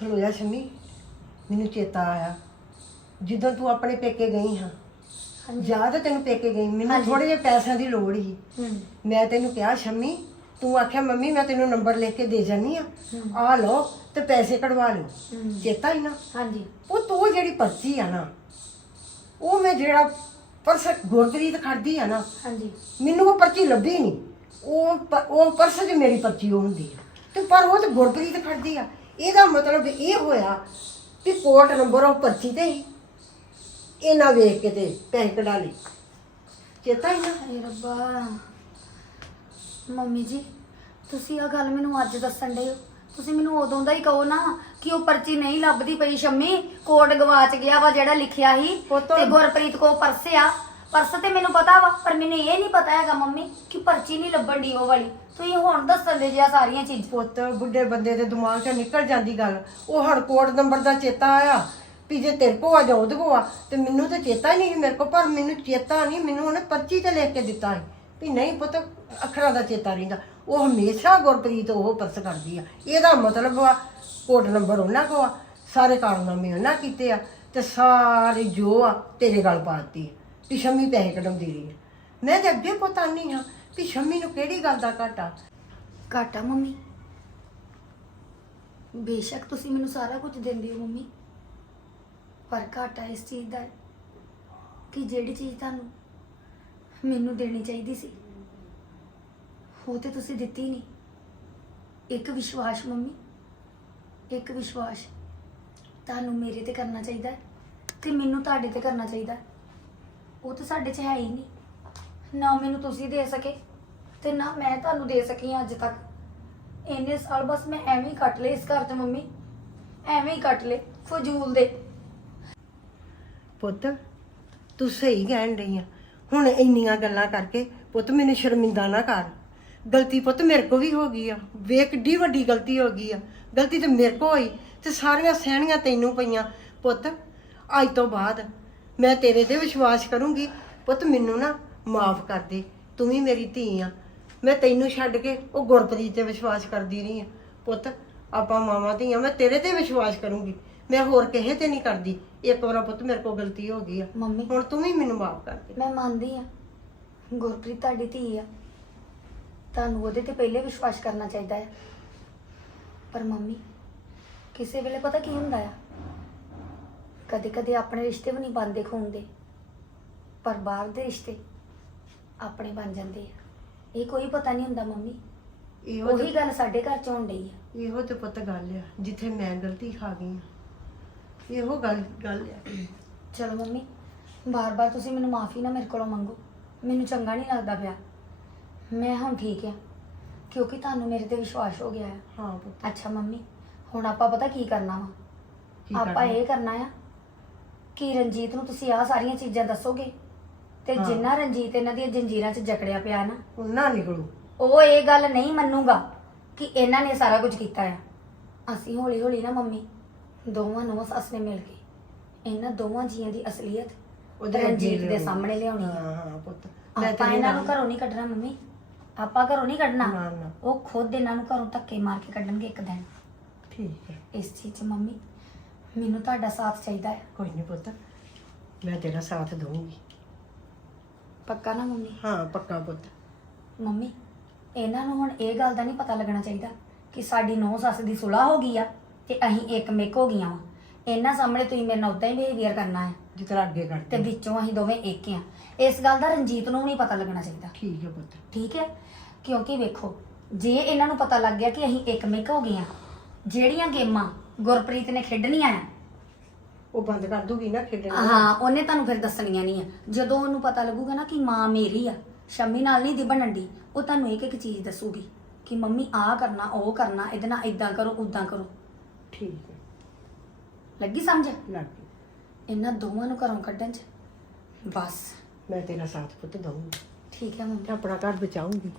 ਖਲੋਇਆ ਸ਼ਮੀ ਮੈਨੂੰ ਚੇਤਾ ਆਇਆ। ਜਦੋਂ ਤੂੰ ਆਪਣੇ ਪੇਕੇ ਗਈ ਹਾਂ ਹਾਂਜੀ। ਯਾਦ ਤੈਨੂੰ ਪੇਕੇ ਗਈ। ਮੈਨੂੰ ਹਾਂਜੀ। ਥੋੜੇ ਜਿਹੇ ਪੈਸਿਆਂ ਦੀ ਲੋੜ ਸੀ। ਹੂੰ। ਮੈਂ ਤੈਨੂੰ ਕਿਹਾ ਸ਼ਮੀ ਤੂੰ ਆਖਿਆ ਮੰਮੀ ਮੈਂ ਤੈਨੂੰ ਨੰਬਰ ਲਿਖ ਕੇ ਦੇ ਜਾਨੀ ਆ। ਆ ਲਓ ਤੇ ਪੈਸੇ ਕਢਵਾ ਲਓ। ਚੇਤਾ ਹੀ ਨਾ। ਹਾਂਜੀ। ਉਹ ਤੂੰ ਜਿਹੜੀ ਪਰਚੀ ਆ ਨਾ ਉਹ ਮੈਂ ਜਿਹੜਾ ਪਰਸ ਗੁਰਪ੍ਰੀਤ ਖੜਦੀ ਆ ਨਾ ਹਾਂਜੀ। ਮੈਨੂੰ ਉਹ ਪਰਚੀ ਲੱਭੀ ਨਹੀਂ ਉਹ ਪ- ਉਹ ਪਰਸ 'ਚ ਮੇਰੀ ਪਰਚੀ ਉਹ ਹੁੰਦੀ ਆ। ਤੇ ਪਰ ਉਹ ਤੇ ਗੁਰਪ੍ਰੀਤ ਖੜਦੀ ਆ। ਇਹਦਾ ਮਤਲਬ ਇਹ ਹੋਇਆ ਕਿ ਕੋਟ ਨੰਬਰ ਉਹ ਪਰਚੀ ਤੇ ਹੀ ਇਹਨਾਂ ਵੇਖ ਕੇ ਤੇ ਪੈਸੇ ਕਢਾ ਲਈ ਚੇਤਾ ਹੀ ਨਾ। ਹਾਏ ਰੱਬਾ। ਮੰਮੀ ਜੀ ਤੁਸੀਂ ਆ ਗੱਲ ਮੈਨੂੰ ਅੱਜ ਦੱਸਣ ਦੇ ਹੋ। ਤੁਸੀਂ ਮੈਨੂੰ ਉਦੋਂ ਦਾ ਹੀ ਕਹੋ ਨਾ ਕਿ ਉਹ ਪਰਚੀ ਨਹੀਂ ਲੱਭਦੀ ਪਈ ਸ਼ੰਮੀ। ਕੋਡ ਗਵਾਚ ਗਿਆ ਵਾ ਜਿਹੜਾ ਲਿਖਿਆ ਸੀ ਉਹ ਤਾਂ- ਤੇ ਗੁਰਪ੍ਰੀਤ ਕੋ ਪਰਸ ਆ। ਪਰਸ ਤੇ ਮੈਨੂੰ ਪਤਾ ਵਾ ਪਰ ਮੈਨੂੰ ਇਹ ਨਹੀਂ ਪਤਾ ਹੈਗਾ ਮੰਮੀ ਕਿ ਪਰਚੀ ਨਹੀਂ ਲੱਭਣ ਦੀ ਉਹ ਵਾਲੀ। ਤੁਸੀਂ ਹੁਣ ਦੱਸਣ ਦੇ ਜਿਆ ਸਾਰੀਆਂ ਚੀਜ਼ਾਂ। ਪੁੱਤ ਬੁੱਢੇ ਬੰਦੇ ਦੇ ਦਿਮਾਗ 'ਚੋਂ ਨਿਕਲ ਜਾਂਦੀ ਗੱਲ। ਉਹ ਹਰ ਕੋਡ ਨੰਬਰ ਦਾ ਚੇਤਾ ਆਇਆ ਵੀ ਜੇ ਤੇਰੇ ਕੋ ਆ ਜਾਂ ਉਹਦੇ ਕੋ ਆ ਤੇ ਮੈਨੂੰ ਤਾਂ ਚੇਤਾ ਹੀ ਨਹੀਂ ਸੀ ਮੇਰੇ ਕੋ ਪਰ ਮੈਨੂੰ ਚੇਤਾ ਨਹੀਂ ਮੈਨੂੰ ਉਹਨੇ ਪਰਚੀ ਤੇ ਲਿਖ ਕੇ ਦਿੱਤਾ ਸੀ। ਵੀ ਨਹੀਂ ਪੁੱਤ ਅੱਖਰਾਂ ਦਾ ਚੇਤਾ ਰਹਿੰਦਾ। ਉਹ ਹਮੇਸ਼ਾ ਗੁਰਪ੍ਰੀਤ ਉਹ ਪਰਸ ਕਰਦੀ ਆ। ਇਹਦਾ ਮਤਲਬ ਆ, ਕੋਡ ਨੰਬਰ ਉਹਨਾਂ ਕੋ ਆ। ਸਾਰੇ ਕਾਰਨਾਮੇ ਉਹਨਾਂ ਕੀਤੇ ਆ ਤੇ ਸਾਰੇ ਜੋ ਆ, ਤੇਰੇ ਗੱਲ ਪਾਤੀ ਵੀ ਸ਼ਮੀ ਪੈਸੇ ਕਢਾਉਂਦੀ ਰਹੀ ਆ। ਮੈਂ ਤੇ ਅੱਗੇ ਪਤਾ ਨਹੀਂ ਹਾਂ ਵੀ ਸ਼ਮੀ ਨੂੰ ਕਿਹੜੀ ਗੱਲ ਦਾ ਘਾਟਾ? ਘਾਟਾ ਮੰਮੀ। ਬੇਸ਼ੱਕ ਤੁਸੀਂ ਮੈਨੂੰ ਸਾਰਾ ਕੁਝ ਦਿੰਦੇ ਹੋ ਮੰਮੀ। ਪਰ ਘਾਟਾ ਇਸ ਚੀਜ਼ ਦਾ ਹੈ ਕਿ ਜਿਹੜੀ ਚੀਜ਼ ਤੁਹਾਨੂੰ ਮੈਨੂੰ ਦੇਣੀ ਚਾਹੀਦੀ ਸੀ ਉਹ ਤੇ ਤੁਸੀਂ ਦਿੱਤੀ ਨਹੀਂ ਇੱਕ ਵਿਸ਼ਵਾਸ ਮੰਮੀ, ਇੱਕ ਵਿਸ਼ਵਾਸ। ਤੁਹਾਨੂੰ ਮੇਰੇ ਤੇ ਕਰਨਾ ਚਾਹੀਦਾ ਹੈ ਤੇ ਮੈਨੂੰ ਤੁਹਾਡੇ ਤੇ ਕਰਨਾ ਚਾਹੀਦਾ ਹੈ। ਉਹ ਤਾਂ ਸਾਡੇ 'ਚ ਹੈ ਹੀ ਨਹੀਂ ਨਾ ਮੈਨੂੰ ਤੁਸੀਂ ਦੇ ਸਕੇ ਤੇ ਨਾ ਮੈਂ ਤੁਹਾਨੂੰ ਦੇ ਸਕੀ ਹਾਂ ਅੱਜ ਤੱਕ। ਇੰਨੇ ਸਾਲ ਬਸ ਮੈਂ ਐਵੇਂ ਹੀ ਕੱਟ ਲਏ ਇਸ ਘਰ 'ਚ ਮੰਮੀ। ਐਵੇਂ ਹੀ ਕੱਟ ਲਏ ਫਜ਼ੂਲ ਦੇ। ਪੁੱਤ, ਤੂੰ ਸਹੀ ਕਹਿਣ ਰਹੀ ਆ। ਹੁਣ ਇੰਨੀਆਂ ਗੱਲਾਂ ਕਰਕੇ ਪੁੱਤ ਮੈਨੂੰ ਸ਼ਰਮਿੰਦਾ ਨਾ ਕਰ। ਗਲਤੀ ਪੁੱਤ ਮੇਰੇ ਕੋ ਵੀ ਹੋ ਗਈ ਆ। ਵੇਖ ਕਿੱਡੀ ਵੱਡੀ ਗਲਤੀ ਹੋ ਗਈ ਆ। ਗਲਤੀ ਤੇ ਮੇਰੇ ਕੋ ਹੋਈ ਤੇ ਸਾਰੀਆਂ ਸਹਿਣੀਆਂ ਤੈਨੂੰ ਪਈਆਂ। ਪੁੱਤ ਅੱਜ ਤੋਂ ਬਾਅਦ ਮੈਂ ਤੇਰੇ ਤੇ ਵਿਸ਼ਵਾਸ ਕਰੂੰਗੀ। ਪੁੱਤ ਮੈਨੂੰ ਨਾ ਮਾਫ ਕਰ ਦੇ। ਤੂੰ ਵੀ ਮੇਰੀ ਧੀ ਆ। ਮੈਂ ਤੈਨੂੰ ਛੱਡ ਕੇ ਉਹ ਗੁਰਪ੍ਰੀਤ ਤੇ ਵਿਸ਼ਵਾਸ ਕਰਦੀ ਰਹੀ ਆ। ਪੁੱਤ ਆਪਾਂ ਮਾਵਾਂ ਧੀਆਂ ਮੈਂ ਤੇਰੇ ਤੇ ਵਿਸ਼ਵਾਸ ਕਰੂੰਗੀ। ਮੈਂ ਹੋਰ ਕਿਸੇ ਤੇ ਨਹੀਂ ਕਰਦੀ। ਇੱਕ ਵਾਰ ਪੁੱਤ ਮੇਰੇ ਕੋਲ ਗਲਤੀ ਹੋ ਗਈ ਆ। ਮੰਮੀ। ਹੁਣ ਤੂੰ ਵੀ ਮੈਨੂੰ ਮਾਫ ਕਰ ਦੇ। ਮੈਂ ਮੰਨਦੀ ਆ। ਗੁਰਪ੍ਰੀਤ ਤੁਹਾਡੀ ਧੀ ਆ। ਤੁਹਾਨੂੰ ਉਹਦੇ ਤੇ ਪਹਿਲੇ ਵਿਸ਼ਵਾਸ ਕਰਨਾ ਚਾਹੀਦਾ ਹੈ। ਪਰ ਮੰਮੀ ਕਿਸੇ ਵੇਲੇ ਪਤਾ ਕੀ ਹੁੰਦਾ ਆ? ਕਦੇ ਕਦੇ ਆਪਣੇ ਰਿਸ਼ਤੇ ਵੀ ਨਹੀਂ ਬਣਦੇ ਖੂਨ ਦੇ। ਪਰ ਬਾਹਰ ਦੇ ਰਿਸ਼ਤੇ ਆਪਣੇ ਬਣ ਜਾਂਦੇ ਆ। ਇਹ ਕੋਈ ਪਤਾ ਨਹੀਂ ਹੁੰਦਾ ਮੰਮੀ। ਇਹੋ ਉਹੀ ਤੇ ਗੱਲ ਸਾਡੇ ਘਰ ਚ ਹੋਣ ਡਈ ਆ। ਇਹੋ ਤੇ ਪੁੱਤ ਗੱਲ ਆ ਜਿੱਥੇ ਮੈਂ ਗਲਤੀ ਖਾ ਗਈ ਆ। ਇਹੋ ਗੱਲ ਗੱਲ ਆ। ਚਲੋ ਮੰਮੀ ਬਾਰ-ਬਾਰ ਤੁਸੀਂ ਮੈਨੂੰ ਮਾਫੀ ਨਾ ਮੇਰੇ ਕੋਲੋਂ ਮੰਗੋ। ਮੈਨੂੰ ਚੰਗਾ ਨਹੀਂ ਲੱਗਦਾ ਪਿਆ। ਮੈਂ ਹੁਣ ਠੀਕ ਆ ਕਿਉਂਕਿ ਤੁਹਾਨੂੰ ਮੇਰੇ ਤੇ ਵਿਸ਼ਵਾਸ ਹੋ ਗਿਆ ਹੈ ਹਾਂ ਪੁੱਤ। ਅੱਛਾ ਮੰਮੀ ਹੁਣ ਆਪਾਂ ਪਤਾ ਕੀ ਕਰਨਾ ਵਾ? ਆਪਾਂ ਕਰਨਾ? ਇਹ ਕਰਨਾ ਆ ਕਿ ਰਣਜੀਤ ਨੂੰ ਤੁਸੀਂ ਆਹ ਸਾਰੀਆਂ ਚੀਜ਼ਾਂ ਦੱਸੋਗੇ ਤੇ ਹਾਂ। ਜਿੰਨਾ ਰਣਜੀਤ ਇਹਨਾਂ ਦੀਆਂ ਜੰਜੀਰਾਂ 'ਚ ਜਕੜਿਆ ਪਿਆ ਨਾ ਉਹਨਾਂ ਨਿਕਲੂ। ਉਹ ਇਹ ਗੱਲ ਨਹੀਂ ਮੰਨੂਗਾ ਕਿ ਇਹਨਾਂ ਨੇ ਸਾਰਾ ਕੁਝ ਕੀਤਾ ਆ। ਅਸੀਂ ਹੌਲੀ ਹੌਲੀ ਨਾ ਮੰਮੀ ਦੋਵਾਂ ਨੂੰ ਸੱਸ ਨੇ ਮਿਲ ਕੇ ਇਹਨਾਂ ਦੋਵਾਂ ਜੀਆਂ ਦੀ ਅਸਲੀਅਤ ਉਹਦੇ ਅੱਗੇ ਰਣਜੀਤ ਦੇ ਲਿਆਉਣੀ। ਸਾਹਮਣੇ ਲਿਆਉਣੀ ਹਾਂ ਆ। ਹਾਂ ਪੁੱਤ। ਆਪਾਂ ਤੈਨੂੰ ਇਹਨਾਂ ਨੂੰ ਨਾਲ- ਘਰੋਂ ਨਹੀਂ ਕੱਢਣਾ ਮੰਮੀ। ਆਪਾਂ ਘਰੋਂ ਨਹੀਂ ਕੱਢਣਾ। ਨਾ, ਨਾ। ਉਹ ਖੁਦ ਇਹਨਾਂ ਨੂੰ ਘਰੋਂ ਧੱਕੇ ਮਾਰ ਕੇ ਕੱਢਣਗੇ ਇੱਕ ਦਿਨ। ਠੀਕ ਹੈ। ਇਸ ਚੀਜ਼ 'ਚ ਮੰਮੀ ਮੈਨੂੰ ਤੁਹਾਡਾ ਸਾਥ ਚਾਹੀਦਾ ਹੈ। ਕੋਈ ਨਹੀਂ ਪੁੱਤ ਮੈਂ ਤੇਰਾ ਸਾਥ ਦਊਂਗੀ। ਪੱਕਾ ਨਾ ਮੰਮੀ? ਹਾਂ ਪੱਕਾ ਪੁੱਤ। ਮੰਮੀ ਇਹਨਾਂ ਨੂੰ ਹੁਣ ਇਹ ਗੱਲ ਦਾ ਨਹੀਂ ਪਤਾ ਲੱਗਣਾ ਚਾਹੀਦਾ ਕਿ ਸਾਡੀ ਨੌ ਸੱਸ ਦੀ ਸੁਲਾਹ ਹੋ ਗਈ ਆ ਤੇ ਅਸੀਂ ਇੱਕ ਮਿਕ ਹੋ ਗਈਆਂ ਵਾ। ਇਹਨਾਂ ਸਾਹਮਣੇ ਤੁਸੀਂ ਮੇਰੇ ਨਾਲ ਉਦਾਂ ਹੀ ਬਿਹੇਵੀਅਰ ਕਰਨਾ ਹੈ। ਜਿਸ ਤਰ੍ਹਾਂ ਅੱਗੇ ਤੇ ਵਿੱਚੋਂ ਅਸੀਂ ਦੋਵੇਂ ਇੱਕ ਆ। ਇਸ ਗੱਲ ਦਾ ਰਣਜੀਤ ਨੂੰ ਵੀ ਨਹੀਂ ਪਤਾ ਲੱਗਣਾ ਚਾਹੀਦਾ। ਠੀਕ ਹੈ ਪੁੱਤ। ਠੀਕ ਹੈ? ਕਿਉਂਕਿ ਵੇਖੋ ਜੇ ਇਹਨਾਂ ਨੂੰ ਪਤਾ ਲੱਗ ਗਿਆ ਕਿ ਅਸੀਂ ਇੱਕ ਮਿਕ ਹੋ ਗਈਆਂ ਜਿਹੜੀਆਂ ਗੇਮਾਂ ਗੁਰਪ੍ਰੀਤ ਨੇ ਖੇਡਣੀਆਂ ਆ ਉਹ ਬੰਦ ਕਰ ਦੂਗੀ ਨਾ ਖੇਡਣਾ ਹਾਂ ਉਹਨੇ ਤੁਹਾਨੂੰ ਫਿਰ ਦੱਸਣੀਆਂ ਨਹੀਂ ਆ। ਜਦੋਂ ਉਹਨੂੰ ਪਤਾ ਲੱਗੂਗਾ ਨਾ ਕਿ ਮਾਂ ਮੇਰੀ ਆ ਸ਼ੰਮੀ ਨਾਲ ਨਹੀਂ ਦੀ ਬਣਨ ਦੀ ਉਹ ਤੁਹਾਨੂੰ ਇੱਕ ਇੱਕ ਚੀਜ਼ ਦੱਸੂਗੀ ਕਿ ਮੰਮੀ ਆਹ ਕਰਨਾ ਉਹ ਕਰਨਾ ਇਹਦੇ ਨਾਲ ਇਦਾਂ ਕਰੋ ਉਦਾਂ ਕਰੋ। ਠੀਕ ਹੈ। ਲੱਗੀ ਸਮਝ? ਲੱਗ। ਗਈ। ਇਹਨਾਂ ਦੋਵਾਂ ਨੂੰ ਘਰੋਂ ਕੱਢਣ ਚ? ਬਸ। ਮੈਂ ਤੇਰਾ ਸਾਥ ਪੁੱਤ ਦਊਂਗੀ। ਠੀਕ ਹੈ ਮੰਮੀ। ਆਪਣਾ ਘਰ ਬਚਾਉਂਗੀ।